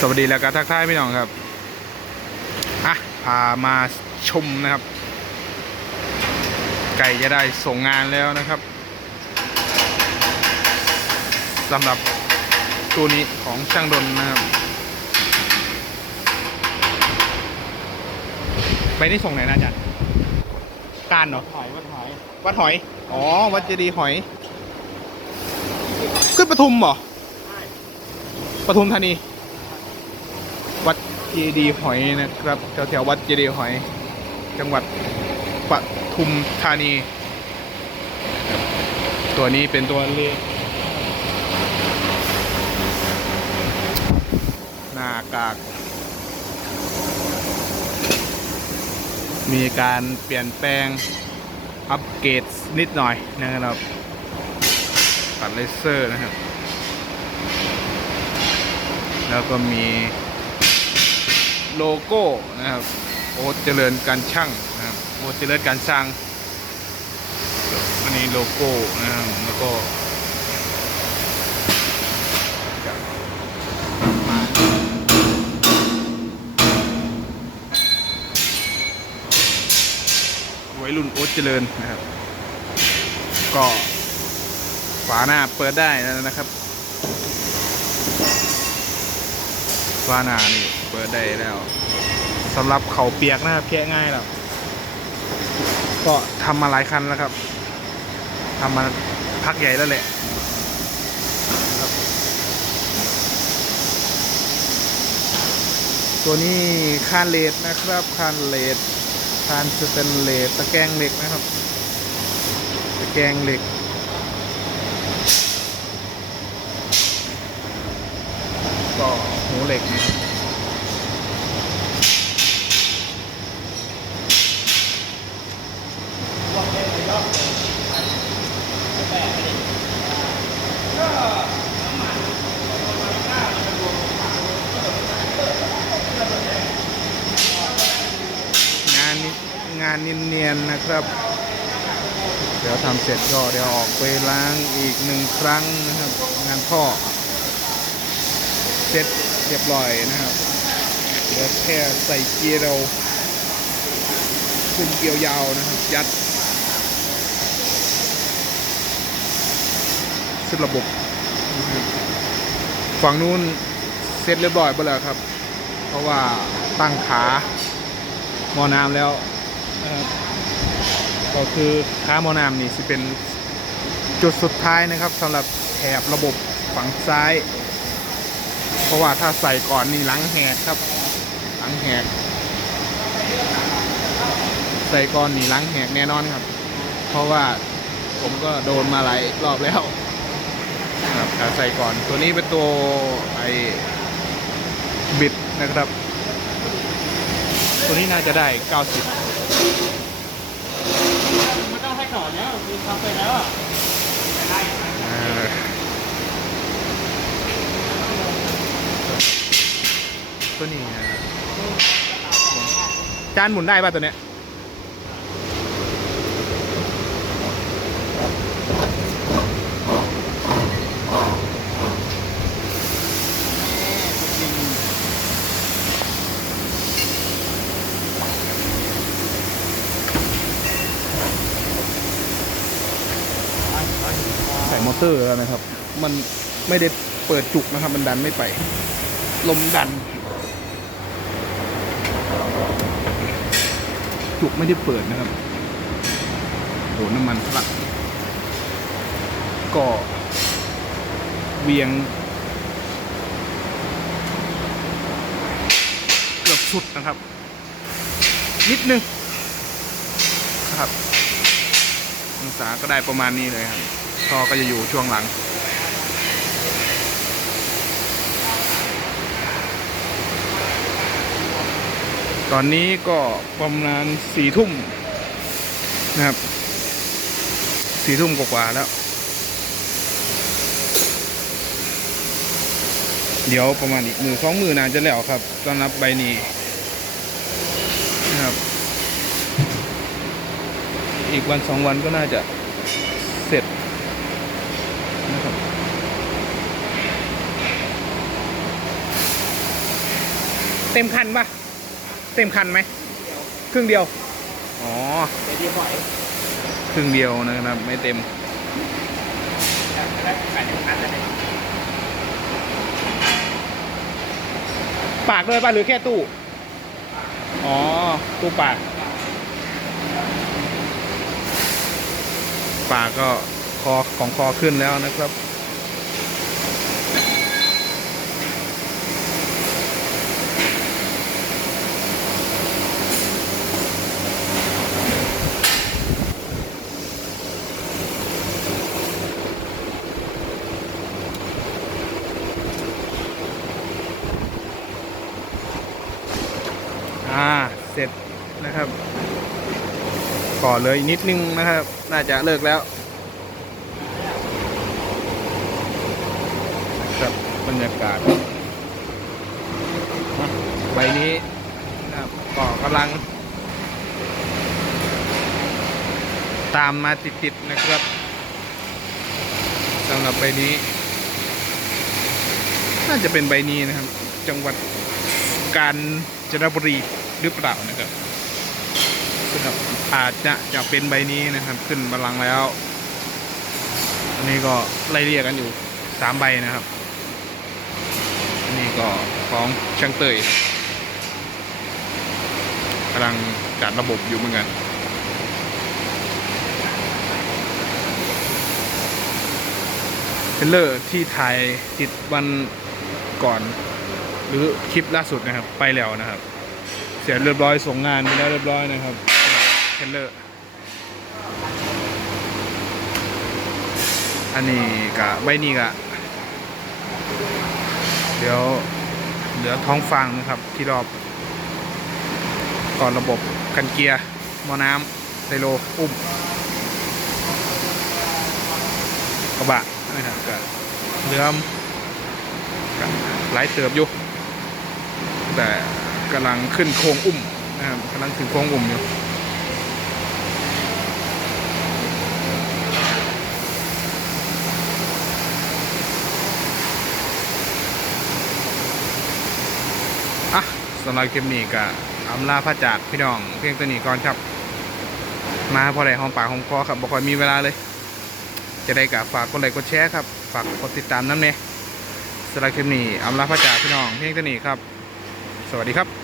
สวัสดีแล้วก็ทักทายพี่น้องครับ อะ พามาชมนะครับ ไก่จะได้ส่งงานแล้วนะครับสำหรับตัวนี้ของช่างดนนะครับ ไปนี่ส่งไหนนะอาจารย์การเหรอหอยวัดหอย วัดหอย อ๋อ วัดเจดีย์หอย ขึ้นปทุมเหรอใช่ปทุมธานีวัดเจดีหอยนะครับแถวๆวัดเจดีหอย จังหวัดปทุมธานี ตัวนี้เป็นตัวเล็กหน้ากาก มีการเปลี่ยนแปลง อัปเกรดนิดหน่อยนะครับตัดเลเซอร์นะครับ แล้วก็มี โลโก้นะครับโอ๊ตเจริญการช่างนะครับโอ๊ตเจริญการช่างอันนี้โลโก้นะครับแล้วก็จะมาวัยรุ่นโอ๊ตเจริญนะครับ ก็ฝาหน้าเปิดได้แล้วนะครับ ฟ้าหนานี่เปิดได้แล้วสำหรับเขาเปียกนะครับแกะง่ายแล้วก็ทำมาหลายคันแล้วครับทำมาพักใหญ่แล้วแหละตัวนี้คานเลดนะครับคานเลดคานสเตนเลสตะแกรงเหล็กนะครับ ตะแกรงเหล็ก ก็หูเหล็กนะครับงานนี้งาน เนียนๆนะครับ เดี๋ยวทำเสร็จก็เดี๋ยวออกไปล้างอีกหนึ่งครั้งนะครับ งานท่อเสร็จเรียบร้อยนะครับเหลือแค่ใส่เกียร์เราคุมเกียวยาวนะครับ ยัดขึ้นระบบ ฝั่งนู้นเสร็จเรียบร้อยไปแล้วครับ เพราะว่าตั้งขาหมอน้ำแล้ว นะครับก็คือขามอน้ำนี่สิเป็นจุดสุดท้ายนะครับสำหรับแถบระบบฝั่งซ้าย เพราะว่าถ้าใส่ก่อนนี่หลังแหกครับ หลังแหก ใส่ก่อนนี่หลังแหกแน่นอนครับ เพราะว่าผมก็โดนมาหลายรอบแล้วครับถ้าใส่ก่อนตัวนี้เป็นตัวไอ้บิดนะครับ ตัวนี้น่าจะได้ 90 ไม่ต้องให้ถอดแล้วคือทำไปแล้วอะเอ่อตัวนี้นะครับจานหมุนได้ป่ะตัวเนี้ย ใส่มอเตอร์แล้วนะครับ มันไม่ได้เปิดจุกนะครับ มันดันไม่ไป ลมดัน จุกไม่ได้เปิดนะครับโหน้ำมันทะลักก็เวียง เกือบสุดนะครับ นิดนึงครับองศาก็ได้ประมาณนี้เลยครับ ท่อก็จะอยู่ช่วงหลัง ตอนนี้ก็ประมาณสี่ทุ่มนะครับสี่ทุ่มกว่าแล้ว เดี๋ยวประมาณอีกมือสองมือน่าจะแล้วครับสำหรับใบนี้นะครับ อีกวันสองวันก็น่าจะเสร็จนะครับ เต็มคันปะเต็มคันไหมครึ่งเดียว อ๋อเดี๋ยวดีบ่อยครึ่งเดียวนะครับ ไม่เต็มปากด้วยป่ะหรือแค่ตู้ อ๋อ ตู้ปาก ปากก็คอของคอขึ้นแล้วนะครับ อ่า เสร็จนะครับ ก่อเลยอีกนิดนึงนะครับ น่าจะเลิกแล้วครับบรรยากาศอะใบนี้นะครับก็กำลัง ตามมาติดๆนะครับสำหรับใบนี้ น่าจะเป็นใบนี้นะครับ จังหวัดกาญจนบุรีหรือเปล่านะครับ นะครับอาจจะจะเป็นใบนี้นะครับ ขึ้นบัลลังก์แล้วอันนี้ก็ไล่เรียกกันอยู่สามใบนะครับอันนี้ก็ของช่างเตยกำลังจัดระบบอยู่เหมือนกันเทรลเลอร์ที่ถ่ายติดวันก่อน หรือคลิปล่าสุดนะครับ ไปแล้วนะครับ เสร็จเรียบร้อยส่งงานไปแล้วเรียบร้อยนะครับ เลออันนี้กะใบนี้กะเดี๋ยวเหลือท้องฟางนะครับ ที่รอบ ก่อนระบบกันเกียร์มอน้ำไซโลอุ้มกระบะนะครับก็เรือมก็หลายเติบอยู่ แต่กำลังขึ้นโค้งอุ้มนะครับกำลังถึงโค้งอุ้มอยู่ อะ สำหรับคลิปนี้ก็อำลาพระจากพี่น้อง เพียงตัวนี้ก่อนครับ มาพอได้หอมปากหอมคอครับบ่ค่อยมีเวลาเลย จะได้กับฝากกดไลค์กดแชร์ครับ ฝากกดติดตามน้ำเน่สำหรับคลิปนี้อำลาพระจากพี่น้อง เพียงตัวนี้ครับ สวัสดีครับ